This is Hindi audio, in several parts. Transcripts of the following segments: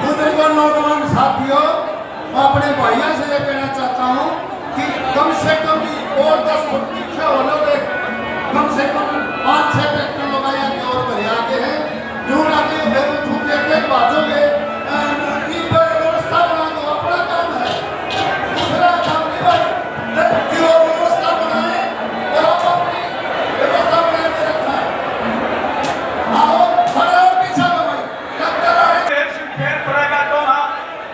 बुजुर्गों, नौजवान साथियों, मैं अपने भाइयों से ये कहना चाहता हूँ कि कम से कम और 10 फुट पीछे हो लोग, कम से कम 5-6 ट्रैक्टर लगाया के और भरे आगे हैं क्यों ना कि ठूके के बाजोगे व्यवस्था बना दो, अपना काम है, दूसरा काम नहीं भाई कि वो व्यवस्था बनाए और आप अपनी व्यवस्था बना के रखा है। आओ खड़े हो पीछे में भाई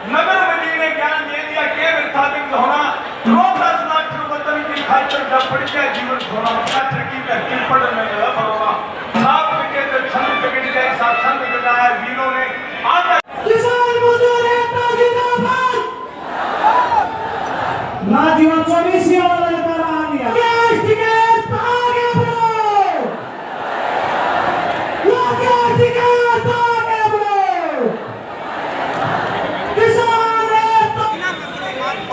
नगर मंत्री ने ज्ञान दे दिया के विस्थापित होना 10 लाख वतन की खातिर जब पड़ गया जीवन होना की धरती पड़ने लगा भरवा साफ के छंद बिगड़ गए साथ छंद बिगड़ाया वीरों ने आज किसान मजदूर एकता जिंदाबाद ना जीवन 24 वाला लेकर आ गया कैश टिकट आगे बढ़ो कैश टिकट आगे बढ़ो किसान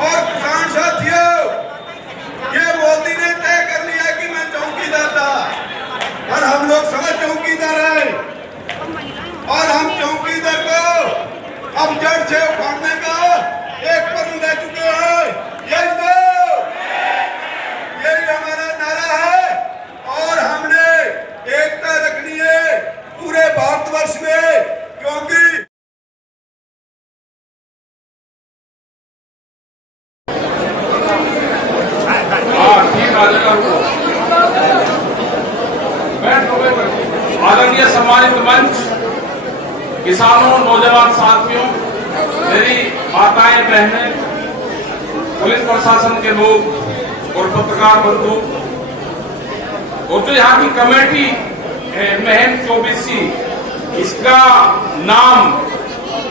और किसान साथियों, ये मोदी ने तय कर लिया कि मैं चौकीदार था और हम लोग समझ चौकीदार हैं और हम चौकीदार को अब जड़ से उखाड़ने का एक कदम ले चुके हैं। यही हमारा नारा है और हमने एकता रखनी है पूरे भारतवर्ष में, क्योंकि आदरणीय सम्मानित मंच, किसानों, नौजवान साथियों, मेरी माताएं, बहनें, पुलिस प्रशासन के लोग और पत्रकार बंधु और जो यहाँ की कमेटी है महम 24C, इसका नाम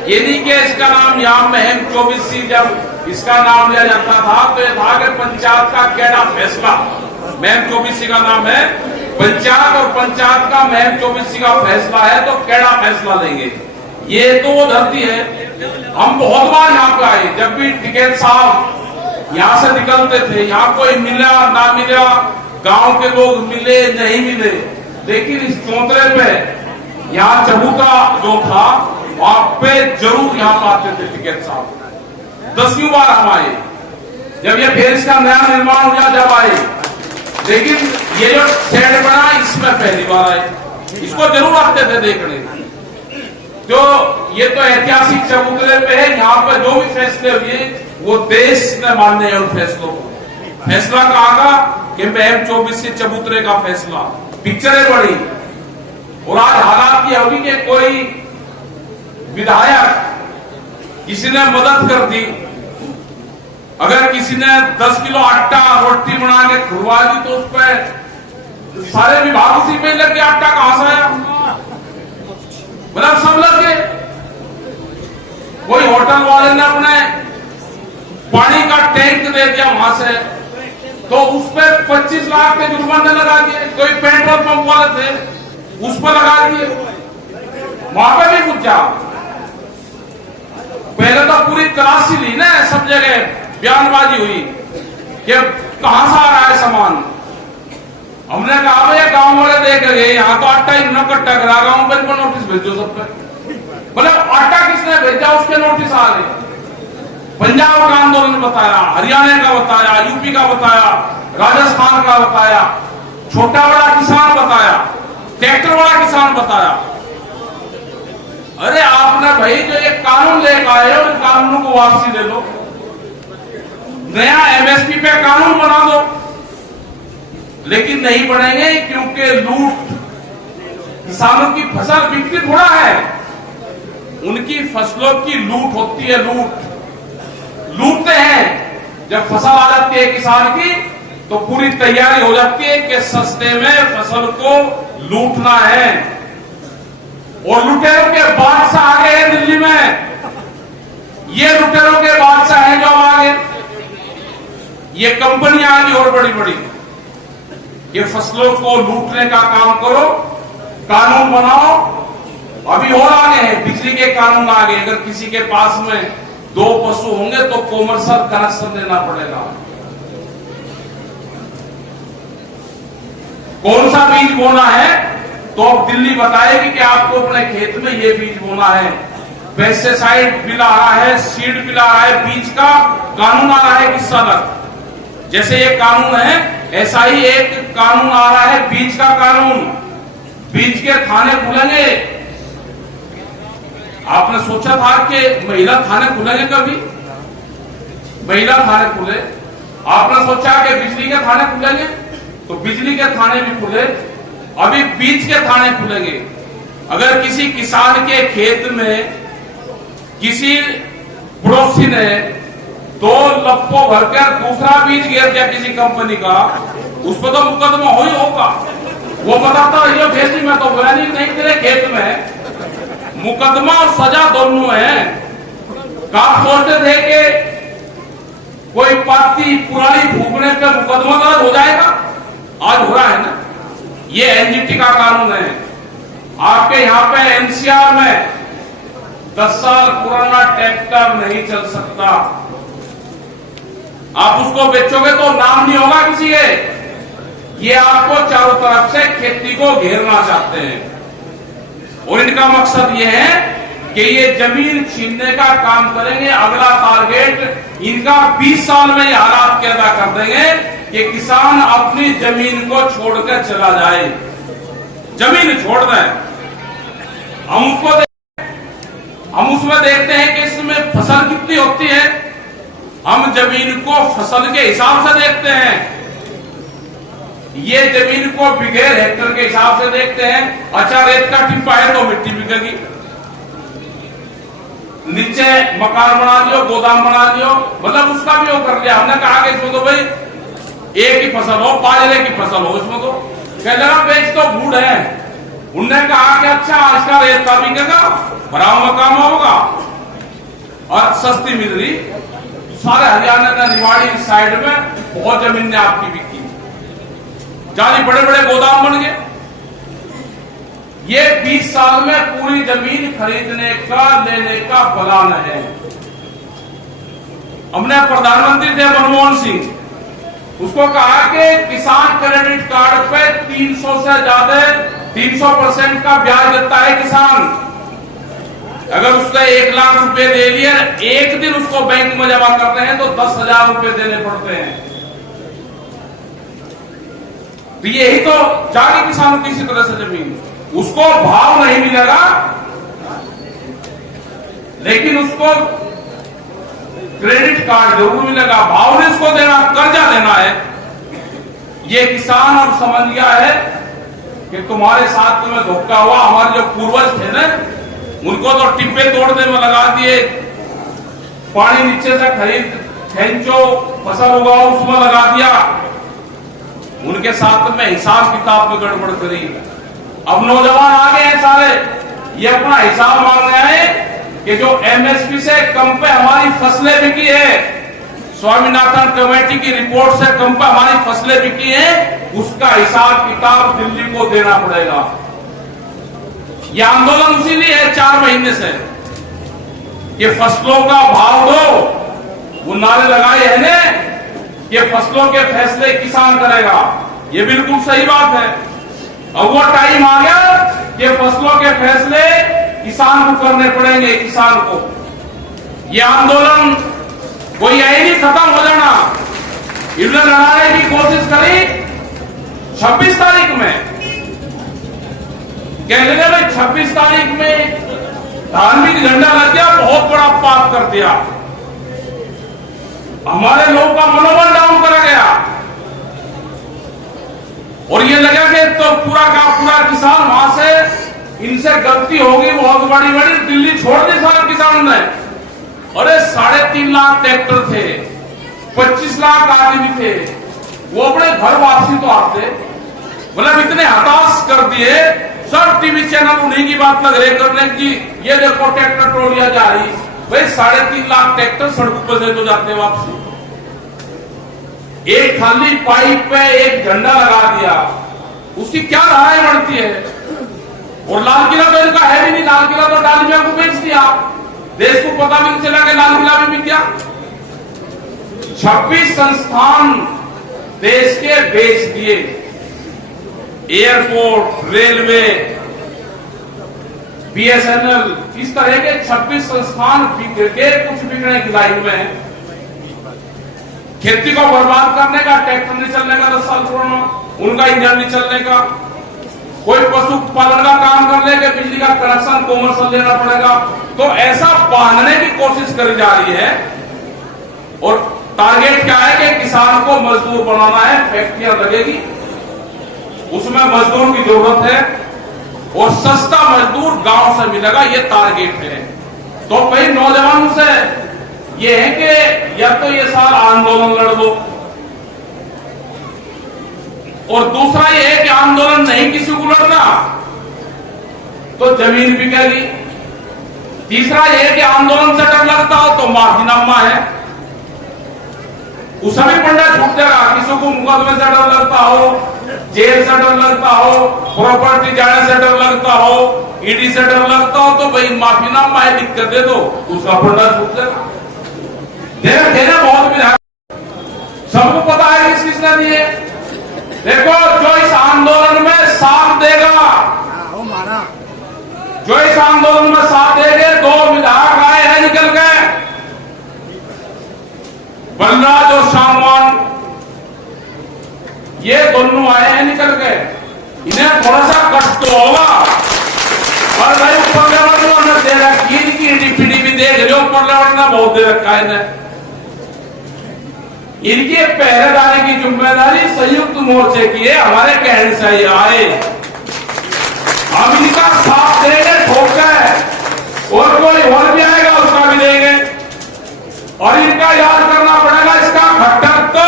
ये नहीं कि इसका नाम यहाँ महम 24C जब इसका नाम लिया जाता था तो ये था कि पंचायत का कैडा फैसला। महम 24C का नाम है पंचायत और पंचायत का महम 24C का फैसला है तो कैडा फैसला लेंगे। ये तो वो धरती है। हम बहुत बार यहाँ पे आए, जब भी टिकैत साहब यहाँ से निकलते थे, यहाँ कोई मिला ना मिला, गांव के लोग मिले नहीं मिले, लेकिन इस चौतरे पे यहाँ चबूतरा जो था वहां पे जरूर यहाँ पाते थे टिकैत साहब। 10वीं बार हम आए, जब ये फिर इसका नया निर्माण हुआ जब आए, लेकिन ये जो शेड बना इसमें पहली बार आए, इसको जरूर आते थे देखने। जो ये तो ऐतिहासिक चबूतरे पे है, यहाँ पे जो भी फैसले हुए वो देश ने मानने हैं उन फैसलों को। फैसला कहा था कि महम 24C चबूतरे का फैसला, पिक्चरें बड़ी और आज हालात ये होगी कि कोई विधायक किसी ने मदद कर दी, अगर किसी ने 10 किलो आटा रोटी बना के खुरवा दी तो उस पर सारे विभाग उसी पे लग गया, आटा कहां से आया, मतलब सब लग गए। कोई होटल वाले ने अपने पानी का टैंक दे दिया वहां से तो उस पर 25 लाख के जुर्माने लगा दिए। कोई पेट्रोल पंप वाले थे उस पर लगा दिए, वहां पर भी कुछ जा। पहले तो पूरी तलाशी ली ना, सब जगह बयानबाजी हुई कि कहां से आ रहा है सामान। हमने कहा भैया गांव वाले देख गए, यहाँ तो आटा ही न कट्टा करा, गांव पर नोटिस भेजो सब पे। मतलब आटा किसने भेजा उसके नोटिस आ रहे। पंजाब का आंदोलन बताया, हरियाणा का बताया, यूपी का बताया, राजस्थान का बताया, छोटा बड़ा किसान बताया, ट्रैक्टर वाला किसान बताया। अरे आपने भाई जो ये कानून लेकर आए हो, कानूनों को वापसी ले लो, नया MSP पे कानून बना दो, लेकिन नहीं बनेंगे क्योंकि लूट, किसानों की फसल बिकती थोड़ा है, उनकी फसलों की लूट होती है। लूटते हैं। जब फसल आ जाती है किसान की तो पूरी तैयारी हो जाती है कि सस्ते में फसल को लूटना है। और लुटेरों के बादशाह आ गए हैं दिल्ली में, ये लुटेरों के बादशाह हैं जो आगे, ये कंपनियां आ गई और बड़ी बड़ी, ये फसलों को लूटने का काम करो, कानून बनाओ। अभी और आगे हैं, बिजली के कानून आ गए, अगर किसी के पास में 2 पशु होंगे तो कॉमर्शियल कनेक्शन देना पड़ेगा। कौन सा बीज बोना है तो अब दिल्ली बताएगी कि आपको अपने खेत में ये बीज बोना है। पेस्टिसाइड बिल आ रहा है, सीड बिल आ रहा है, बीज का कानून आ रहा है किस्सा तक। जैसे ये कानून है, ऐसा ही एक कानून आ रहा है बीज का कानून। बीज के थाने खुलेंगे। आपने सोचा था कि महिला थाने खुलेंगे कभी? महिला थाने खुले। आपने सोचा कि बिजली के थाने खुलेंगे? तो बिजली के थाने भी खुले। अभी बीज के थाने खुलेंगे। अगर किसी किसान के खेत में किसी पड़ोसी ने 2 लप्पो भरकर दूसरा बीज गिर गया किसी कंपनी का, उस पर तो मुकदमा हो ही होगा। वो बताता ये भेजी मैं तो नहीं तेरे खेत में। मुकदमा और सजा दोनों है। आप सोचते थे कि कोई पार्टी पुरानी फूकने पे मुकदमा दर्ज हो जाएगा? आज हो रहा है ना। ये एनजीटी का कानून है। आपके यहाँ पे एनसीआर में 10 साल पुराना ट्रैक्टर नहीं चल सकता। आप उसको बेचोगे तो नाम नहीं होगा किसी के। ये आपको चारों तरफ से खेती को घेरना चाहते हैं और इनका मकसद ये है कि ये जमीन छीनने का काम करेंगे। अगला टारगेट इनका 20 साल में ये हालात पैदा कर देंगे कि किसान अपनी जमीन को छोड़कर चला जाए, जमीन छोड़ दें। हम उसमें देखते हैं कि इसमें फसल कितनी होती है। हम जमीन को फसल के हिसाब से देखते हैं। ये जमीन को बिघे हेक्टर के हिसाब से देखते हैं। अच्छा, रेत का टिब्बा है तो मिट्टी बिकेगी। नीचे मकान बना लियो, गोदाम बना लियो, मतलब उसका भी वो कर लिया। हमने कहा कि इसमें तो भाई एक ही फसल हो, बाजरे की फसल हो, इसमें तो कह लगा बेच तो बूढ़ है। उनने कहा कि अच्छा आज का रेत का बिकेगा, भरा हुआ काम होगा और सस्ती मिल रही। सारे हरियाणा का निवाड़ी साइड में बहुत जमीन ने आपकी बिकी, जानी बड़े बड़े गोदाम बन गए। ये 20 साल में पूरी जमीन खरीदने का लेने का प्लान है। हमने प्रधानमंत्री थे मनमोहन सिंह, उसको कहा कि किसान क्रेडिट कार्ड पे 300 से ज्यादा 300% का ब्याज देता है किसान। अगर उसने 1 लाख रुपए दे लिए, एक दिन उसको बैंक में जमा करते हैं तो 10,000 रुपए देने पड़ते हैं। तो यही तो जागे किसानों की इसी तरह से जमीन, उसको भाव नहीं मिलेगा लेकिन उसको क्रेडिट कार्ड जरूर मिलेगा। भाव नहीं उसको देना, कर्जा देना है। ये किसान अब समझ गया है कि तुम्हारे साथ तुम्हें धोखा हुआ। हमारे जो पूर्वज थे ना, उनको तो टिब्बे तोड़ने में लगा दिए, पानी नीचे से खरीद खेचो, फसल उगाओ, उसमें लगा दिया। उनके साथ में हिसाब किताब में गड़बड़ करी। अब नौजवान आ गए हैं सारे, ये अपना हिसाब मांग रहे हैं कि जो एमएसपी से कम पे हमारी फसलें बिकी है, स्वामीनाथन कमेटी की रिपोर्ट से कम पे हमारी फसलें बिकी हैं, उसका हिसाब किताब दिल्ली को देना पड़ेगा। यह आंदोलन इसीलिए है 4 महीने से कि फसलों का भाव दो। वो नारे लगाए हैं ने कि फसलों के फैसले किसान करेगा। ये बिल्कुल सही बात है। अब वो टाइम आ गया कि फसलों के फैसले किसान को करने पड़ेंगे। किसान को ये आंदोलन कोई यही नहीं खत्म हो जाना। इन्होंने लड़ाने की कोशिश करी 26 तारीख में, कहने लगे भाई 26 तारीख में धार्मिक झंडा लग गया, बहुत बड़ा पाप कर दिया, हमारे लोगों का मनोबल डाउन करा गया और ये लगा कि तो पूरा का पूरा किसान वहां से इनसे गलती होगी बहुत बड़ी बड़ी। दिल्ली छोड़ दी सारे किसानों ने। अरे 3.5 लाख ट्रैक्टर थे, 25 लाख आदमी थे, वो अपने घर वापसी तो आते, मतलब इतने हताश कर दिए। सब टीवी चैनल उन्हीं की बात लग रहे करने की, ये देखो ट्रैक्टर ट्रोलियां जा रही। भाई 3.5 लाख ट्रैक्टर सड़कों पर से तो जाते वापसी। एक खाली पाइप पे एक झंडा लगा दिया, उसकी क्या राय बढ़ती है। और लाल किला तो इनका है भी नहीं, लाल किला तो डालमिया को बेच दिया, देश को पता भी नहीं चला कि लाल किला में भी क्या। 26 संस्थान देश के बेच दिए। एयरपोर्ट, रेलवे, BSNL, इस तरह के 26 संस्थान बिगड़ के कुछ बिगड़ने की लाइन में है। खेती को बर्बाद करने का, ट्रैक्टर नहीं चलने का 10 साल पुराना, उनका इंजन नहीं चलने का, कोई पशु पालन का काम करने के बिजली का कनेक्शन कॉमर्शियल लेना पड़ेगा। तो ऐसा बांधने की कोशिश करी जा रही है और टारगेट क्या है कि किसान को मजदूर बनाना है, फैक्ट्रियां लगेगी, उसमें मजदूर की जरूरत है और सस्ता मजदूर गांव से मिलेगा, ये टारगेट है। तो भाई नौजवानों से ये है कि या तो ये साल आंदोलन लड़ दो, और दूसरा ये है कि आंदोलन नहीं किसी को लड़ना तो जमीन बिकेगी। तीसरा ये है कि आंदोलन से डर लगता हो तो माफीनामा है, उसमें भी पंडा छूट जाएगा। किसी को मुकदमे से डर लगता हो, जेल से डर लगता हो, प्रॉपर्टी जाने से डर लगता हो, ईडी से डर लगता हो, तो भाई माफीनामा है, दिक्कत दे दो, उसका पंडा छूट जाएगा। देना बहुत विधायक, सबको पता है किस किसने दिए। देखो, जो इस आंदोलन में साथ देगा, जो इस आंदोलन में साथ देंगे, 2 विधायक आए हैं निकल के, बलराज और शामवान, ये दोनों आए हैं निकल के। इन्हें थोड़ा सा कष्ट तो होगा, और भाई ऊपर लेवल ने दे रखी, इनकी डीपीडी भी देख रहे हो, ऊपर लेवल ने बहुत दे रखा है इन्हें। इनकी पहरेदारी की जिम्मेदारी संयुक्त मोर्चे की है, हमारे कहने से ये आए, हम इनका साथ देंगे ठोक है, और कोई और भी आएगा उसका भी देंगे। और इनका इलाज करना पड़ेगा, इसका खट्टर तो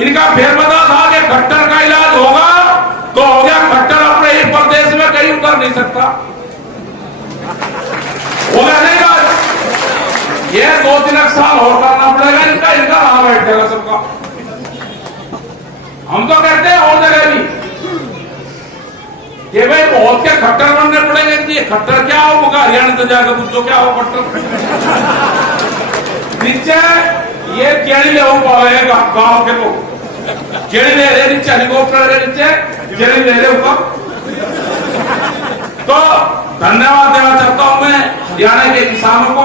इनका फेरबदल था कि खट्टर का इलाज होगा तो हो गया। खट्टर अपने ही प्रदेश में कहीं उतर नहीं सकता, होगा नहीं इलाज। ये 2-3 साल और करना पड़ेगा इनका, इनका रहा बैठ जाएगा सबका। हम तो कहते हैं और जगह भी कि भाई बहुत के खट्टर बनने पड़ेंगे। कि खट्टर क्या हो, मुझे हरियाणा तो जाकर पूछो क्या हो खट्टर। नीचे ये केड़ी ले पाएगा गांव के लोग, केड़ी ले रहे नीचे, हेलीकॉप्टर के नीचे केड़ी ले रहे ऊपर। तो धन्यवाद देना चाहता हूं मैं हरियाणा के किसानों को,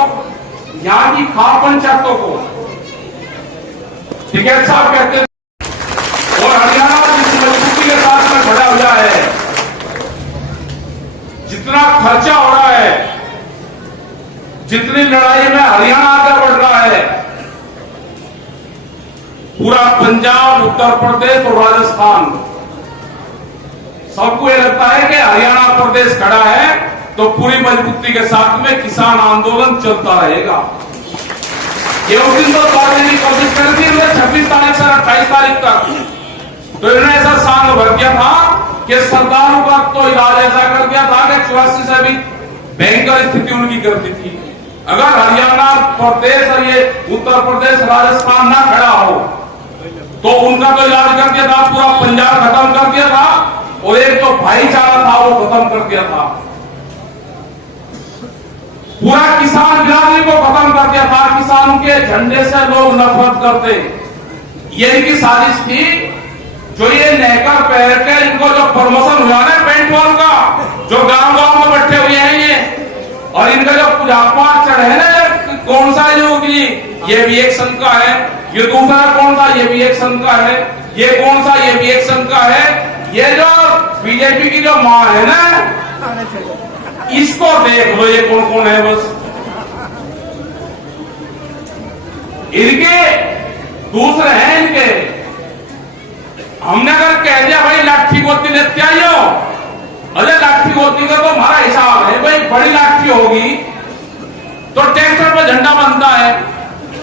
यहाँ की खाप पंचायतों को। टिकैत साहब कहते हैं और हरियाणा जिस मजबूती के साथ में खड़ा हुआ है, जितना खर्चा हो रहा है, जितनी लड़ाई में हरियाणा आगे बढ़ रहा है, पूरा पंजाब, उत्तर प्रदेश और राजस्थान, सबको यह लगता है कि हरियाणा प्रदेश खड़ा है तो पूरी मजबूती के साथ में किसान आंदोलन चलता रहेगा। ये उस दिन तो तोड़ने की कोशिश कर दी 26 तारीख से 28 तारीख तक, तो इन्होंने ऐसा सांग भर दिया था कि सरदारों का तो इलाज ऐसा कर दिया था कि 84 से भी भयंकर स्थिति उनकी करती थी। अगर हरियाणा प्रदेश और ये उत्तर प्रदेश, राजस्थान ना खड़ा हो तो उनका तो इलाज कर दिया था, पूरा पंजाब खत्म कर दिया था, और एक तो भाईचारा था वो खत्म कर दिया था, पूरा किसान बिरादरी को खत्म कर दिया था। किसानों के झंडे से लोग नफरत करते, ये इनकी साजिश थी। जो ये नेकर पहन के इनको जो प्रमोशन हुआ ना पेंट वालों का, जो गांव गांव में बैठे हुए हैं ये, और इनका जो पूजा पाठ चढ़े है ना, कौन सा योगी, ये भी एक संघ का है, ये दूसरा कौन सा, ये भी एक संघ का है, ये कौन सा, ये भी एक संघ का है। ये जो बीजेपी की जो मां है ना, इसको देख लो ये कौन कौन है। बस इनके दूसरे हैं इनके। हमने अगर कह दिया भाई लाठी गोती लेते आइयो, अरे लाठी गोती का तो हमारा हिसाब है भाई, बड़ी लाठी होगी तो ट्रैक्टर पर झंडा बनता है,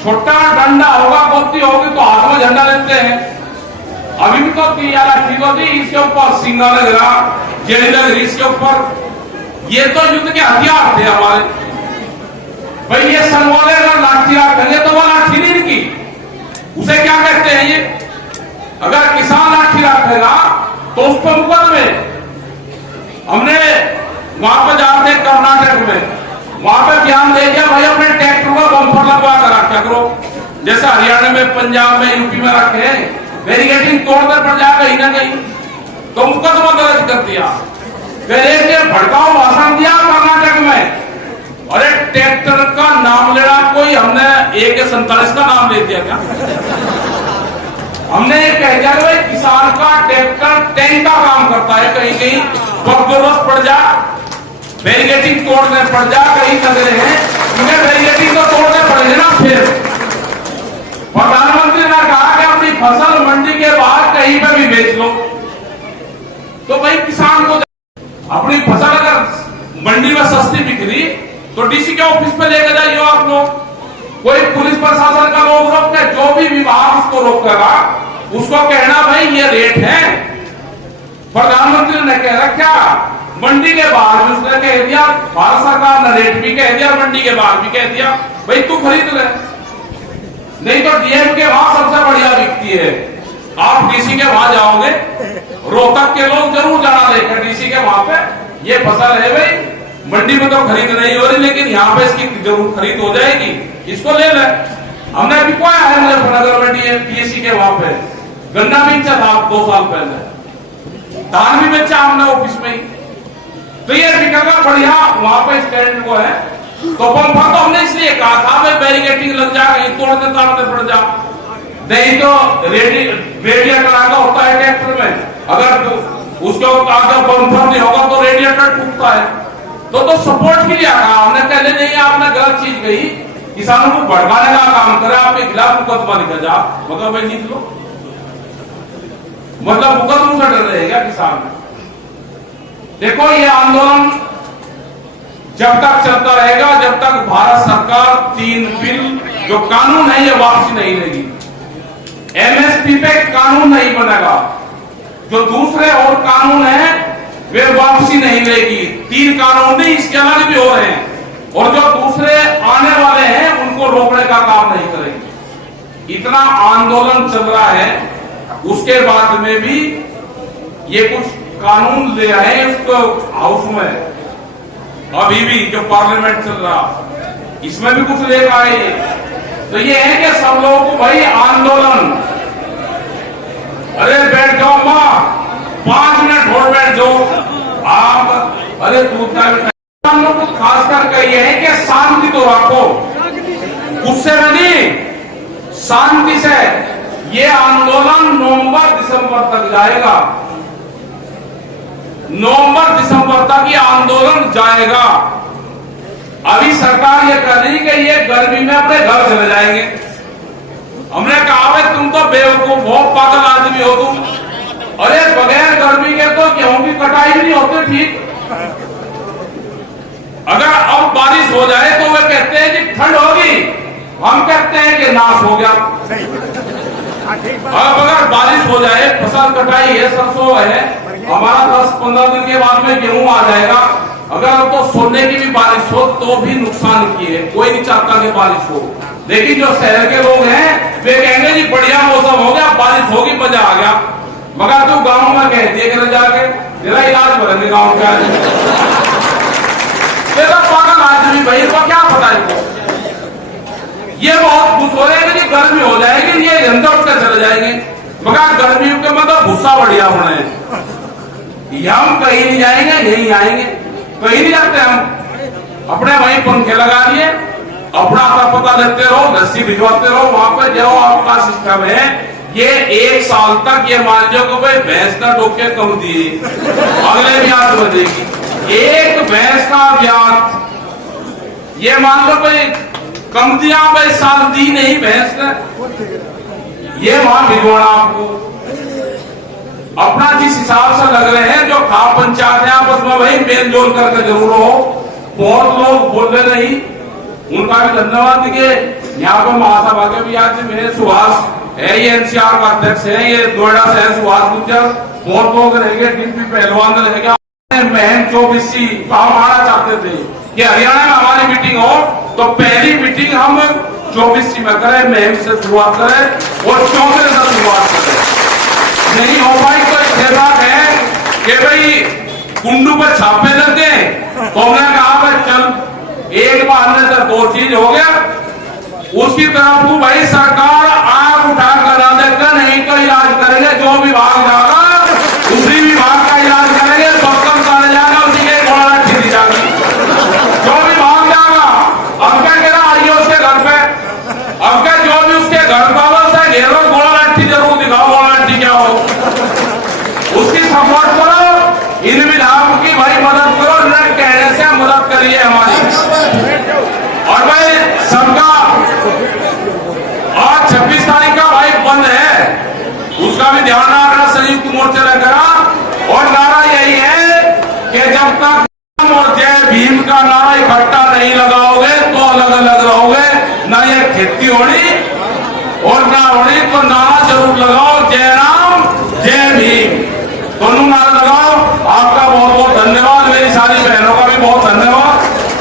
छोटा डंडा होगा, गोती होगी तो हाथ में झंडा लेते हैं। अभी भी तो दिया लाठी गोती, इसके ऊपर सिंगा लग रहा, जेडी लग रही इसके ऊपर। ये तो युद्ध के हथियार थे हमारे भाई। ये संघ वाले अगर लाठी रखेंगे तो वो लाठी नहीं इनकी, उसे क्या कहते हैं ये। अगर किसान लाठी रखेगा तो उस पर मुकदमे। हमने वहां पर जाते कर्नाटक में, वहां पर ध्यान दे दिया भाई अपने ट्रैक्टर को बम्पर लगवा कर रखा करो, जैसे हरियाणा में, पंजाब में, यूपी में रखे हैं। बैरिकेडिंग तोड़कर पड़ जाएगा कहीं ना कहीं। तो मुकदमा दर्ज कर दिया। फिर एक भड़काऊ भाषण दिया कर्नाटक में, अरे ट्रैक्टर का नाम ले रहा कोई, हमने AK-47 का नाम ले दिया क्या? हमने ये कह दिया भाई किसान का ट्रैक्टर टैंक का काम करता है, कहीं कहीं वक्त जरूरत पड़ जा, बैरिकेडिंग तोड़ने पड़ जा, कहीं नजरे हैं उन्हें बैरिकेडिंग तो तोड़ने पड़ेंगे ना। फिर प्रधानमंत्री ने कहा कि अपनी फसल मंडी के बाहर कहीं पे भी बेच लो, तो भाई किसान को अपनी फसल अगर मंडी में सस्ती बिक रही तो DC के ऑफिस पे लेकर जाइए आप लोग, कोई पुलिस प्रशासन का लोग रोके, जो भी विभाग उसको रोकेगा उसको कहना भाई ये रेट है। प्रधानमंत्री ने कह रखा मंडी के बाहर भी उसने कह दिया, भारत सरकार ने रेट भी कह दिया, मंडी के बाहर भी कह दिया, भाई तू खरीद ले, नहीं तो DM के वहां सबसे बढ़िया बिकती है। आप DC के वहां जाओगे, रोहतक के लोग जरूर जाना लेकर DC के वहां पे, ये फसल है भाई मंडी में तो खरीद नहीं हो रही, लेकिन यहाँ पे इसकी जरूर खरीद हो जाएगी, इसको ले ले। हमने बिकवाया है मुजफ्फरनगर में DSC के वहां पे, गन्ना बेचा था 2 साल पहले, धान भी बेचा हमने ऑफिस में ही, तो ये बिकेगा बढ़िया वहां पे स्टैंड को है। तो पंपा तो हमने इसलिए कहा था भाई बैरिकेडिंग लग जा, कहीं तोड़ने ताड़ने पड़ जा, नहीं तो रेडिएटर आगा होता है ट्रैक्टर में, अगर उसको आगे पंपर नहीं होगा तो रेडिएटर टूटता है। तो सपोर्ट के लिए कहा हमने, कहले नहीं आपने गलत चीज कही, किसानों को भड़काने का काम करे, आपके खिलाफ मुकदमा लिखा जा, मतलब भाई लिख लो, मतलब मुकदमा से डर रहेगा किसान। देखो ये आंदोलन जब तक चलता रहेगा, जब तक भारत सरकार 3 बिल जो कानून है ये वापसी नहीं लेगी, MSP पे कानून नहीं बनेगा, जो दूसरे और कानून है वे वापसी नहीं लेगी। 3 कानून नहीं, इसके अलग भी हो रहे हैं, और जो दूसरे आने वाले हैं उनको रोकने का काम नहीं करेंगे। इतना आंदोलन चल रहा है, उसके बाद में भी ये कुछ कानून ले आए उसको हाउस में, अभी भी जो पार्लियामेंट चल रहा इसमें भी कुछ लेकर आए। तो ये है कि सब लोगों को भाई आंदोलन, अरे बैठ जाओ मां 5 मिनट और बैठ जाओ आप, अरे दूध हम लोग को खास करके ये है कि शांति तो रखो, गुस्से में नहीं, शांति से। ये आंदोलन नवंबर-दिसंबर तक जाएगा, नवंबर-दिसंबर तक ये आंदोलन जाएगा। अभी सरकार ये कर रही कि ये गर्मी में अपने घर चले जाएंगे। हमने कहा भाई तुम तो बेवकूफ हो, पागल आदमी हो तुम, अरे बगैर गर्मी के तो गेहूं की कटाई भी नहीं होती ठीक। अगर अब बारिश हो जाए तो वे कहते हैं कि ठंड होगी, हम कहते हैं कि नाश हो गया। अब अगर बारिश हो जाए, फसल कटाई है, सरसों है, हमारा 10-15 दिन के बाद में गेहूं आ जाएगा, अगर तो सोने की भी बारिश हो तो भी नुकसान की है, कोई नहीं चाहता कि बारिश हो। लेकिन जो शहर के लोग हैं वे कहेंगे जी बढ़िया मौसम हो गया, बारिश होगी, मजा आ गया। मगर तू गांव में कह दिए कि जाके तेरा इलाज करेंगे गांव के आदमी, तेरा पागल आदमी भाई को क्या पता है। ये बहुत खुश हो रहे हैं कि गर्मी हो जाएगी, ये जनता उठ कर चले जाएंगे, मगर गर्मियों के मतलब गुस्सा बढ़िया होना है। हम कहीं नहीं जाएंगे, यहीं आएंगे, कहीं नहीं जाते हम, अपने वहीं पंखे लगा दिए, अपना आता पता लेते रहो, लस्सी भिजवाते रहो, वहां पर जाओ, आपका सिस्टम है। ये 1 साल तक ये मान लो कि भाई भैंस का टोके कम दिए, अगले ब्याज बजेगी, एक भैंस का ब्याज ये मान लो भाई कम दिया, भाई साल दी नहीं भैंस ने, ये वहां भिजवाना आपको अपना जिस हिसाब से लग रहे हैं। जो खाप पंचायत है आपस में भाई मेल जोल करके जरूर हो, बहुत लोग बोल रहे नहीं, उनका भी धन्यवाद कि यहाँ पर महासभा के भी आज मेरे सुभाष है, ये NCR का अध्यक्ष है, ये नोएडा से है सुभाष गुर्जर, बहुत लोग रहेंगे, डीपी पहलवान रहेगा। महम 24सी तो हम आना चाहते थे कि हरियाणा में हमारी मीटिंग हो, तो पहली मीटिंग हम 24सी में करें, महम से शुरुआत करें और चौथे से शुरुआत करें। नहीं हो पाई तो एक बात है कि भाई कुंडू पर छापे लग गए, तो हमने कहा भाई चल एक बहाने से 2 चीज हो गया, उसकी तरफ को भाई सरकार आग उठा कर देगा, नहीं तो इलाज करेंगे, जो विभाग जाएगा उसी विभाग सपोर्ट करो, इन विधायकों की भाई मदद करो, इन्हें कहने से मदद करिए हमारी। और भाई सबका आज 26 तारीख का भाई बंद है, उसका भी ध्यान रखना संयुक्त मोर्चे ने करा। और नारा यही है कि जब तक और जय भीम का नारा इकट्ठा नहीं लगाओगे तो अलग अलग रहोगे, ना ये खेती होनी और ना होनी, तो नारा जरूर लगाओ, जय राम जय भीम, दोनों नारा लगाओ। आपका बहुत बहुत धन्यवाद, मेरी सारी बहनों का भी बहुत धन्यवाद।